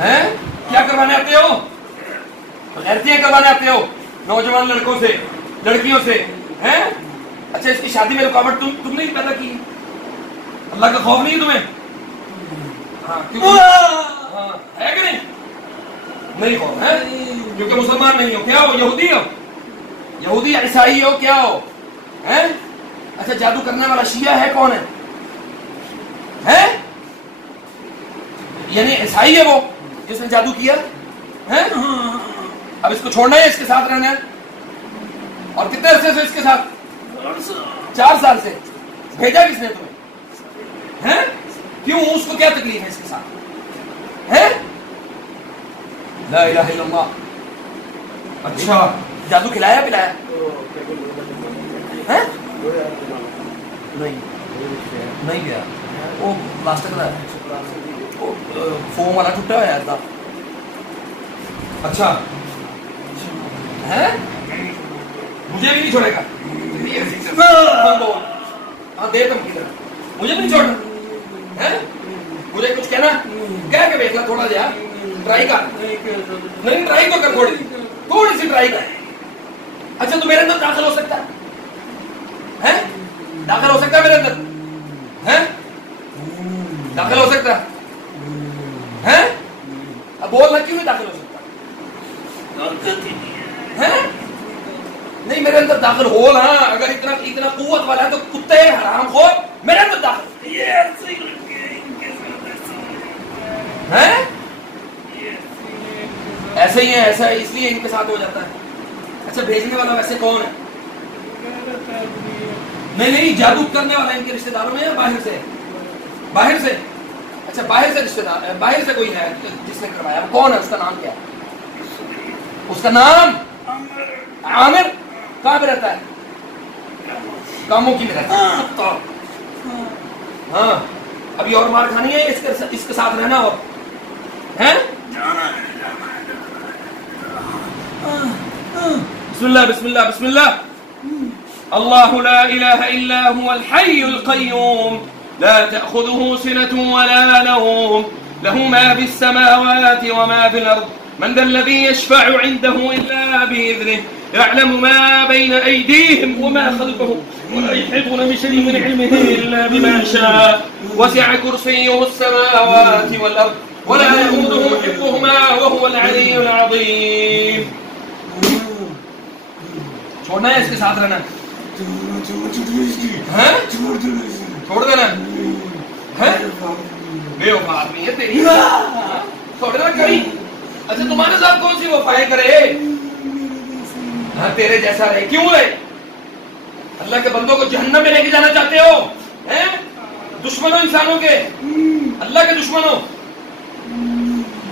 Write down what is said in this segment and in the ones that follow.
ہیں؟ کیا کروانے آتے ہو؟ غیرتیاں کروانے آتے ہو نوجوان لڑکوں سے لڑکیوں سے ہیں؟ اچھا اس کی شادی میں رکاوٹ تم نے پیدا کی؟ اللہ کا خوف نہیں تمہیں؟ ہاں ہے کہ نہیں خوف ہے؟ کیونکہ مسلمان نہیں ہو. کیا ہو؟ یہودی عیسائی ہو؟ کیا ہو ہیں؟ اچھا جادو کرنے والا شیعہ ہے کون ہے؟ یعنی عیسائی ہے وہ جس نے جادو کیا ہے. اب اس کو چھوڑنا ہے، اس کے ساتھ رہنا ہے. اور کتنے عرصے سے اس کے ساتھ؟ 4 سال سے. بھیجا کس نے تمہیں ہیں؟ کیوں؟ اس کو کیا تکلیف ہے اس کے ساتھ ہے؟ لا الہ الا اللہ. اچھا جادو کھلایا پلایا ہے؟ نہیں گیا. وہ پلاسٹک کا فوم والا ٹوٹا ہوا ہے تھا. اچھا ہے؟ مجھے بھی نہیں چھوڑے گا. ہاں دیر تم کی طرح مجھے بھی نہیں چھوڑنا ہے. مجھے کچھ کہنا کہہ کے دیکھنا تھوڑا جا ٹرائی کر. نہیں ٹرائی تو کر تھوڑی سی ٹرائی کر. اچھا تو میرے اندر داخل ہو سکتا ہے؟ داخل ہو سکتا ہے میرے اندر ہے؟ داخل ہو سکتا ہے؟ اب بولنا کیوں نہیں داخل ہو سکتا ہے؟ نہیں میرے اندر داخل ہو نا. اگر اتنا قوت والا ہے تو کتے حرام خور میرے اندر داخل ہے. ایسے ہی ہے، ایسا ہے اس لیے ان کے ساتھ ہو جاتا ہے. اچھا بھیجنے والا ویسے کون ہے؟ نہیں جادو کرنے والا ان کے رشتے داروں میں یا باہر سے؟ باہر سے. اچھا باہر سے رشتے دار، باہر سے کوئی ہے جس نے کروایا. کون ہے؟ اس کا نام کیا ہے؟ اس کا نام عامر. کہاں پہ رہتا ہے؟ کاموں کی میں رہتا ہے. ہاں ابھی اور مار کھانی ہے اس کے ساتھ رہنا اور ہے. بسم اللہ بسم اللہ بسم اللہ. اللہ لا الہ الا هو الحی القیوم لا تأخذه سنة ولا نوم له ما في السماوات وما في الأرض من ذا الذي يشفع عنده إلا بإذنه يعلم ما بين أيديهم وما خلفهم ولا يحيطون بشيء من علمه إلا بما شاء وسع كرسيه السماوات والأرض ولا يؤوده حفظهما وهو العلي العظيم. چھوڑنا ہے اس کے ساتھ رہنا ہے؟ چھوڑ دینا ہے؟ بے وفا آدمی ہے تیری. چھوڑ دینا کبھی. اچھا تمہارے ساتھ کون سی وفائیں کرے؟ ہاں تیرے جیسا رہے. کیوں رہے؟ اللہ کے بندوں کو جہنم میں لے کے جانا چاہتے ہو ہیں؟ دشمنوں انسانوں کے، اللہ کے دشمنوں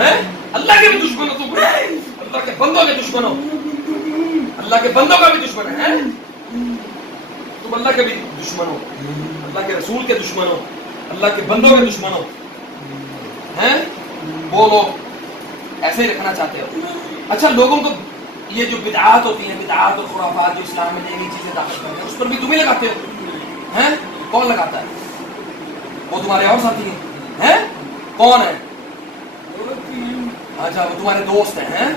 ہیں؟ اللہ کے بھی دشمنوں تم، اللہ کے بندوں کے دشمنوں. اللہ کے بندوں کا بھی دشمن ہے تم. اللہ کے بھی دشمن ہو، اللہ کے رسول کے دشمن ہو، اللہ کے بندوں کے دشمن ہو ہیں. وہ لوگ ایسے ہی رکھنا چاہتے ہو. اچھا لوگوں کو یہ جو بدعات ہوتی ہیں، بدعات اور خرافات جو اسلام میں نئی نئی چیزیں داخل کرتے ہیں، اس پر بھی تم ہی لگاتے ہو ہیں. کون لگاتا ہے؟ وہ تمہارے اور ساتھی ہیں. کون ہے؟ اچھا وہ تمہارے دوست ہیں.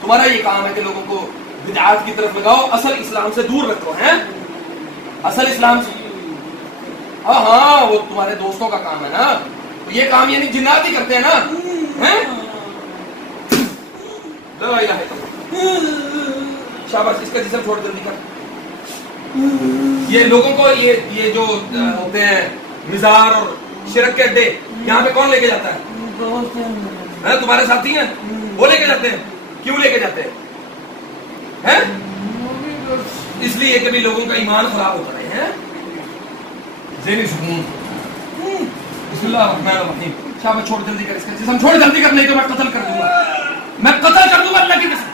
تمہارا یہ کام ہے کہ لوگوں کو بدعات کی طرف لگاؤ، اصل اسلام سے دور رکھو ہیں. اصل اسلام سے ہاں وہ تمہارے دوستوں کا کام ہے نا. یہ کام یعنی جنات ہی کرتے ہیں نا. شاباش اس کا جسم چھوڑ جلدی کر. یہ لوگوں کو یہ جو ہوتے ہیں مزار اور شرک کے اڈے، یہاں پہ کون لے کے جاتا ہے؟ تمہارے ساتھی ہیں وہ لے کے جاتے ہیں. کیوں لے کے جاتے ہیں؟ اس لیے کہ بھی لوگوں کا ایمان خراب ہوتا رہے ہیں. ذہنی سکون. بسم اللہ الرحمن الرحیم. شاباش چھوڑ جلدی کر اس کا جسم چھوڑ جلدی کر، نہیں تو میں قتل کر دوں گا. میں قتل کر دوں گا اللہ کی قسم.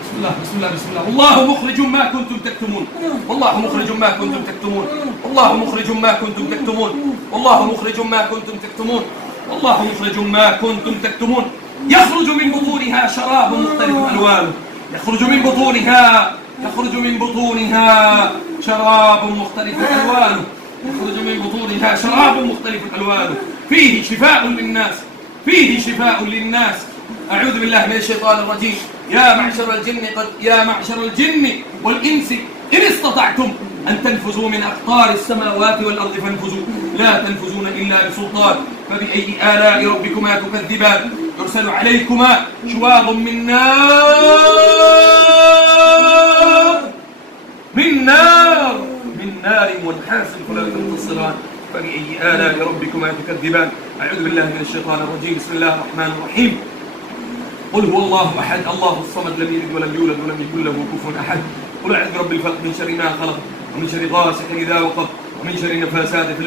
بسم اللہ بسم اللہ بسم اللہ. اللہ مخرج ما کنتم تکتمون. واللہ مخرج ما کنتم تکتمون. واللہ مخرج ما کنتم تکتمون. واللہ مخرج ما کنتم تکتمون. واللہ مخرج ما کنتم تکتمون. يخرج من بطونها شراب مختلف ألوانه. يخرج من بطونها شراب مختلف ألوانه. يخرج من بطونها شراب مختلف ألوانه فيه شفاء للناس فيه شفاء للناس. أعوذ بالله من الشيطان الرجيم. يا معشر الجن والإنس إن استطعتم أن تنفذوا من أقطار السماوات والأرض فانفذوا لا تنفذون إلا بسلطان. فبأي آلاء ربكما تكذبان؟ يرسل عليكما شواظ من نار ونحاس فلا تنتصران. فبأي آلاء ربكما تكذبان؟ أعوذ بالله من الشيطان الرجيم. بسم الله الرحمن الرحيم. قل هو الله أحد الله الصمد لم يلد ولم يولد ولم يكن له كفوا أحد. قل أعوذ برب الفلق من شر ما خلق ومن شر غاسق إذا وقب ومن شر النفاثات في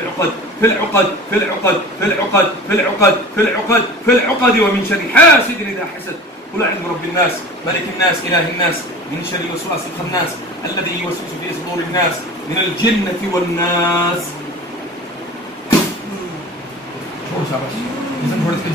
العقد ومن شر حاسد إذا حسد. قل أعوذ برب الناس ملك الناس إله الناس من شر الوسواس الخناس الذي يوسوس في صدور الناس من الجنة والناس.